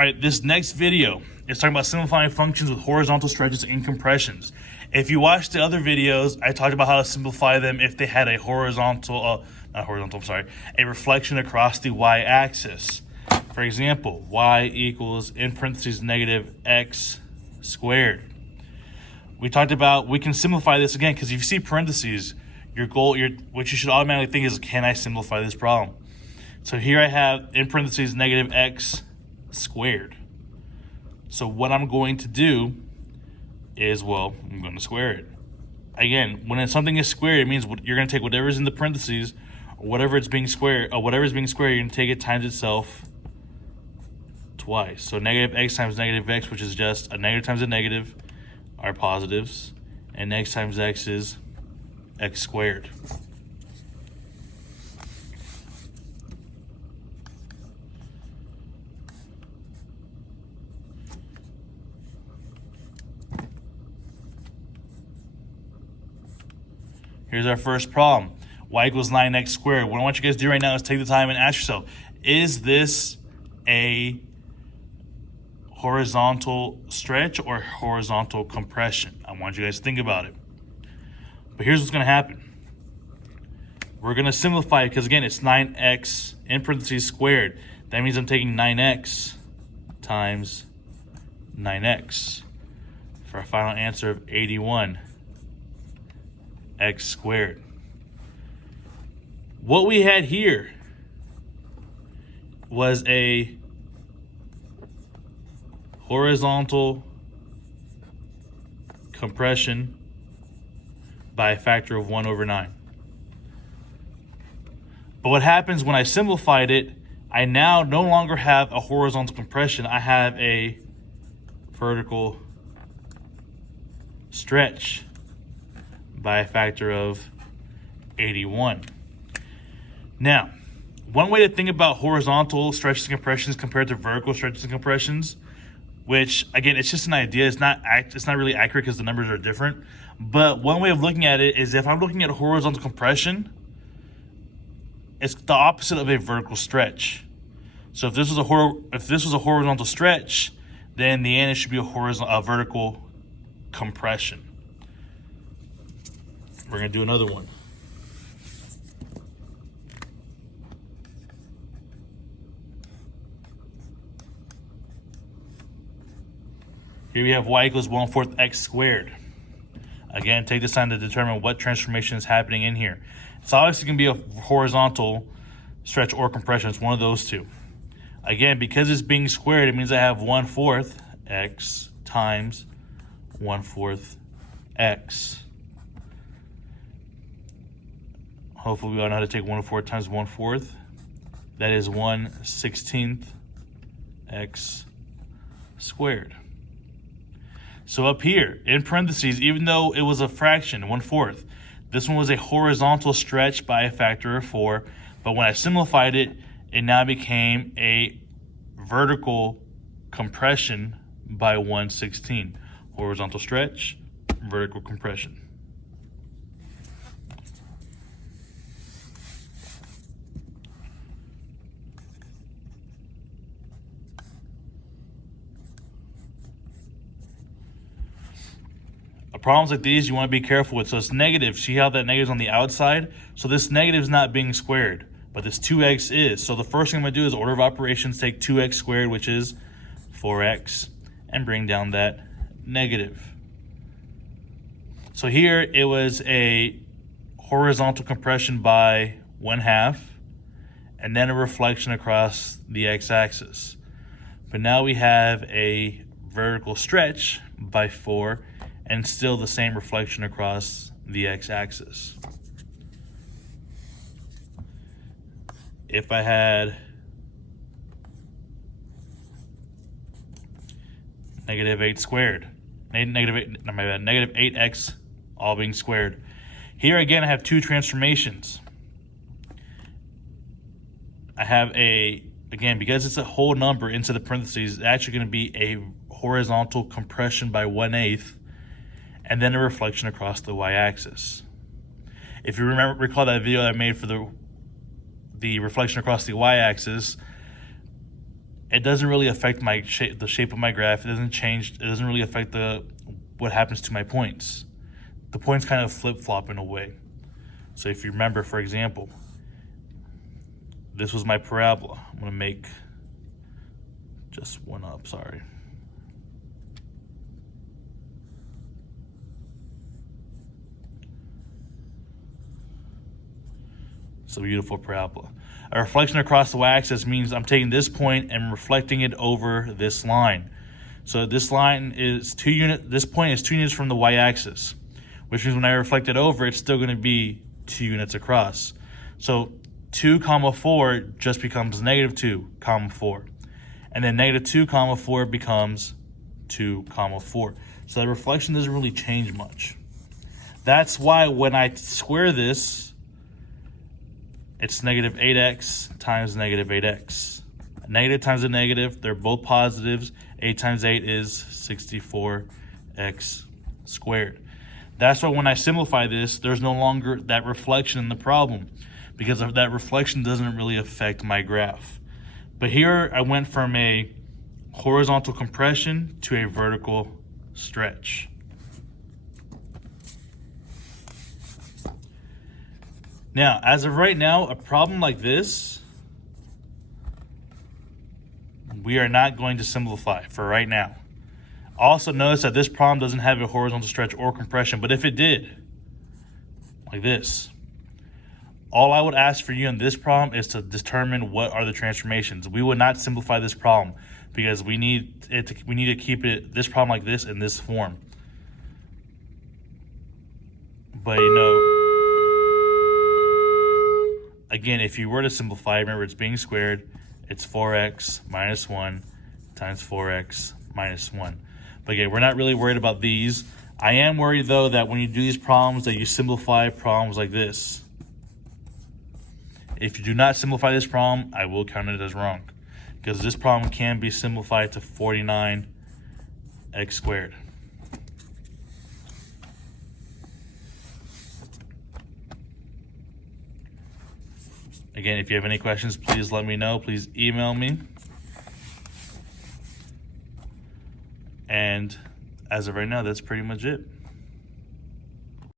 All right, this next video is talking about simplifying functions with horizontal stretches and compressions. If you watched the other videos, I talked about how to simplify them if they had a a reflection across the y-axis. For example, y equals, in parentheses, negative x squared. We talked about, we can simplify this again, because if you see parentheses, what you should automatically think is, can I simplify this problem? So here I have, in parentheses, negative x squared. So what I'm going to do is, well, I'm going to square it. Again, when something is squared, it means you're going to take whatever's in the parentheses, or whatever's being squared, you're going to take it times itself twice. So negative x times negative x, which is just a negative times a negative, are positives, and x times x is x squared. Here's our first problem. Y equals 9x squared. What I want you guys to do right now is take the time and ask yourself, is this a horizontal stretch or horizontal compression? I want you guys to think about it. But here's what's going to happen. We're going to simplify it because, again, it's 9x in parentheses squared. That means I'm taking 9x times 9x for a final answer of 81. X squared. What we had here was a horizontal compression by a factor of 1/9. But what happens when I simplified it, I now no longer have a horizontal compression. I have a vertical stretch by a factor of 81. Now, one way to think about horizontal stretches and compressions compared to vertical stretches and compressions, which again, it's just an idea. It's not really accurate because the numbers are different. But one way of looking at it is, if I'm looking at a horizontal compression, it's the opposite of a vertical stretch. So if this was a horizontal stretch, then the end it should be a vertical compression. We're going to do another one. Here we have y equals 1/4 x squared. Again, take this time to determine what transformation is happening in here. It's obviously going to be a horizontal stretch or compression. It's one of those two. Again, because it's being squared, it means I have 1/4 x times 1/4 x. Hopefully we all know how to take 1/4 times 1/4. That is 1/16 x squared. So up here, in parentheses, even though it was a fraction, 1/4, this one was a horizontal stretch by a factor of 4. But when I simplified it, it now became a vertical compression by 1/16. Horizontal stretch, vertical compression. Problems like these you want to be careful with. So it's negative. See how that negative is on the outside? So this negative is not being squared, but this 2x is. So the first thing I'm going to do is order of operations, take 2x squared, which is 4x, and bring down that negative. So here it was a horizontal compression by 1/2, and then a reflection across the x-axis. But now we have a vertical stretch by 4, and still the same reflection across the x-axis. If I had negative 8 squared, negative 8x all being squared. Here again, I have two transformations. I have again, because it's a whole number into the parentheses, it's actually going to be a horizontal compression by 1/8, and then a reflection across the y-axis. If you recall that video I made for the reflection across the y-axis, it doesn't really affect my the shape of my graph. It doesn't change. It doesn't really affect what happens to my points. The points kind of flip-flop in a way. So if you remember, for example, this was my parabola. I'm going to make just one up, sorry. It's a beautiful parabola. A reflection across the y-axis means I'm taking this point and reflecting it over this line. So this line is this point is 2 units from the y-axis, which means when I reflect it over, it's still going to be 2 units across. So 2 comma 4 just becomes negative 2 comma 4. And then negative 2 comma 4 becomes 2 comma 4. So the reflection doesn't really change much. That's why when I square this, it's negative 8x times negative 8x. A negative times a negative, they're both positives. 8 times 8 is 64x squared. That's why when I simplify this, there's no longer that reflection in the problem, because of that reflection doesn't really affect my graph. But here I went from a horizontal compression to a vertical stretch. Now, as of right now, a problem like this, we are not going to simplify for right now. Also notice that this problem doesn't have a horizontal stretch or compression, but if it did, like this, all I would ask for you in this problem is to determine what are the transformations. We would not simplify this problem because we need to keep this problem like this in this form. But again, if you were to simplify, remember it's being squared, it's 4x minus 1 times 4x minus 1. But again, we're not really worried about these. I am worried, though, that when you do these problems, that you simplify problems like this. If you do not simplify this problem, I will count it as wrong, because this problem can be simplified to 49x squared. Again, if you have any questions, please let me know. Please email me. And as of right now, that's pretty much it.